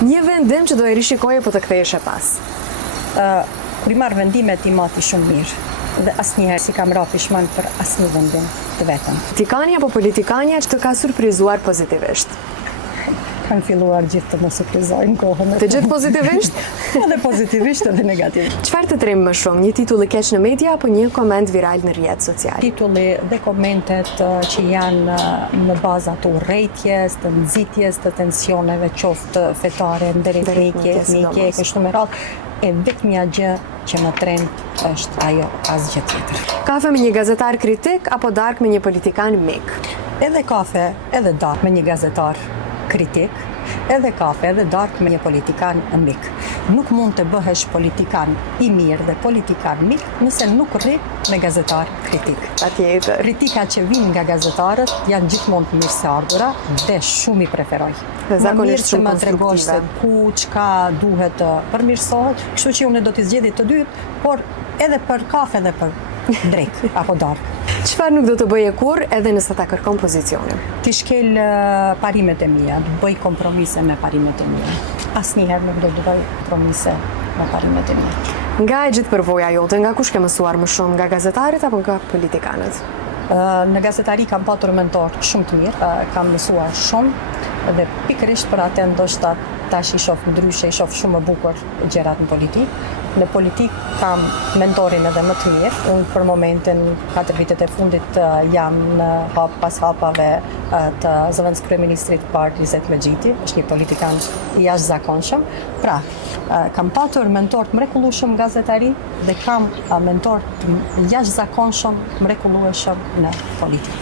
Një vendim që do e rishikoje po të ktheheshe pas. Kur I marr vendimet I mati shumë mirë dhe asnjëherë si kam ra pishman për asnjë vendim të vetëm. Politikania apo politikania që të ka surprizuar pozitivisht? Kanë filluar gjithë të më surprizojnë kohën. Të gjithë pozitivisht? Edhe pozitivisht edhe negativisht. Çfarë të trem më shumë, një titull I keq në media apo një koment viral në rrjetet sociale? Titulli dhe komentet që janë në baza të urrëties, të nxitjes, të tensioneve qoftë fetare, deri etnike, kështu me radhë, e vetmja gjë që më trem është ajo, asgjë tjetër. Kafe me një gazetar kritik apo darkë me një politikan mik? Edhe kafe, edhe darkë me një gazetar kritik, edhe kafe, edhe darkë me një politikan mik. Nuk mund të bëhesh politikan I mirë dhe politikan mik nëse nuk rri me gazetar kritik. Patjetër. Kritikat që vinë nga gazetarët janë gjithmonë të mirëseardhura dhe shumë I preferoj. Dhe zakonisht shumë më tregosh se ku, çka duhet të përmirësohet, kështu që unë do t'i zgjedhja të dytë, por edhe për kafe dhe për drek apo darkë. Çfarë nuk do të bëje kurrë edhe nëse ta kërkon pozicionin? Ti shkel parimet e mia, do bëj kompromise me parimet e mia. Asnjëherë nuk do të bëj kompromise me parimet e mia. Nga e gjithë përvoja jote, nga kush ke mësuar më shumë, nga gazetarët apo nga politikanët? Në gazetari kam patur mentor shumë të mirë, kam mësuar shumë dhe pikërisht për atë ndoshta tash I shoh ndryshe, I shoh shumë më bukur gjërat në politikë. Në politikë kam mentorin edhe më të mirë. Unë për momentin 4 vitet e fundit jam në pas hapave të zëvendës kryeministrit parë Izet Mexhiti, është një politikan I jashtëzakonshëm. Pra, kam patur mentor të mrekullueshëm gazetari dhe kam mentor të jashtëzakonshëm mrekullueshëm në politikë.